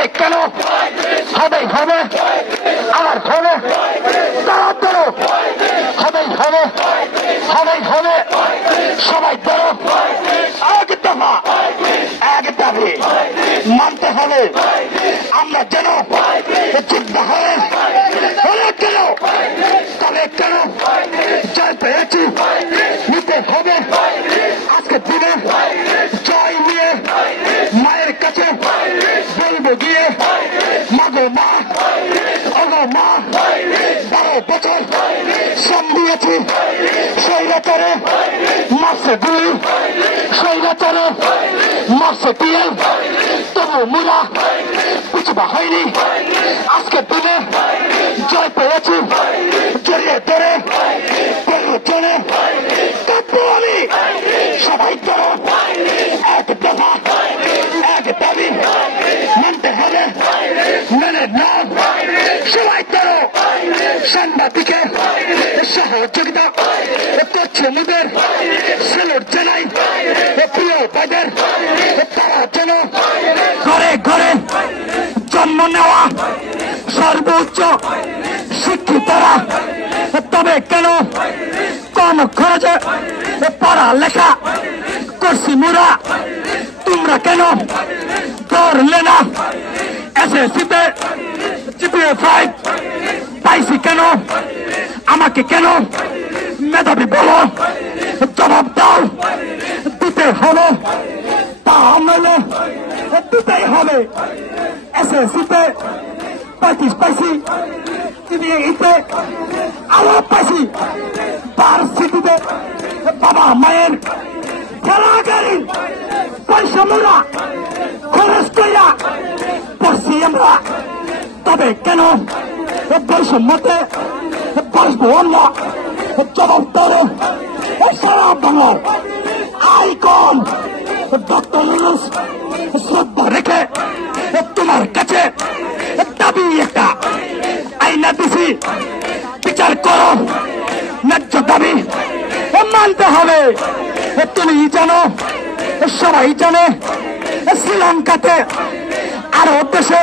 তবে কেন হবেই হবে আমার হবে তারা ধরো হবেই হবে হবেই হবে সবাই ধরো এক দফা এক দাবি মানতে হবে আমরা যেন যুদ্ধ হবে হলে কেন তবে কেন জয় পেয়েছি নিতে হবে আজকে দিনে জয় নিয়ে মায়ের কাছে বলবো গিয়ে মাগো মা অগো মা 12 বছর শ্রম দিয়েছি স্বৈরাচারে মারছে গুলি স্বৈরাচারে মারছে দিয়ে তবু মুরা পিছুবা হয়নি আজকে দিনে জয় পেয়েছি জড়িয়ে ধরে প্রয়োজনে কাঁদবো আমি সবাই ধরো এক দফা এক দাবি মানতে হবে মেনে নাও সবাই ধরো সাংবাদিকের সহযোগিতা করছে মুদের সেলুট জানাই প্রিয় তাদের তারা যেন ঘরে ঘরে জন্ম নেওয়া সর্বোচ্চ শিক্ষিতরা তবে কেন কম খরচে পড়ালেখা করছি মুরা তোমরা কেন ধরলে না এসএসসিতে জিপিএ 5 পাইছি কেন আমাকে কেন মেধাবী বলো জবাব দাও দিতে হলো তা মেলে দিতেই হবে এসএসসিতে 35 পাইছি জিপিএতে আরো পাইছি ভার্সিটিতে বাবা মায়ের খেলাগাড়ি পয়সা মোরা খরচ কইরা পড়ছি আমরা তবে কেন বৈষম্যতে বসবো আমরা জবাব ধরে সারা বাংলার আইকন ডক্টর ইউনূস শ্রদ্ধা রেখে তোমার কাছে দাবি একটা আইনা দিছি বিচার করো ন্যায্য দাবি মানতে হবে তুমি জানো সবাই জানে শ্রীলঙ্কাতে আরো দেশে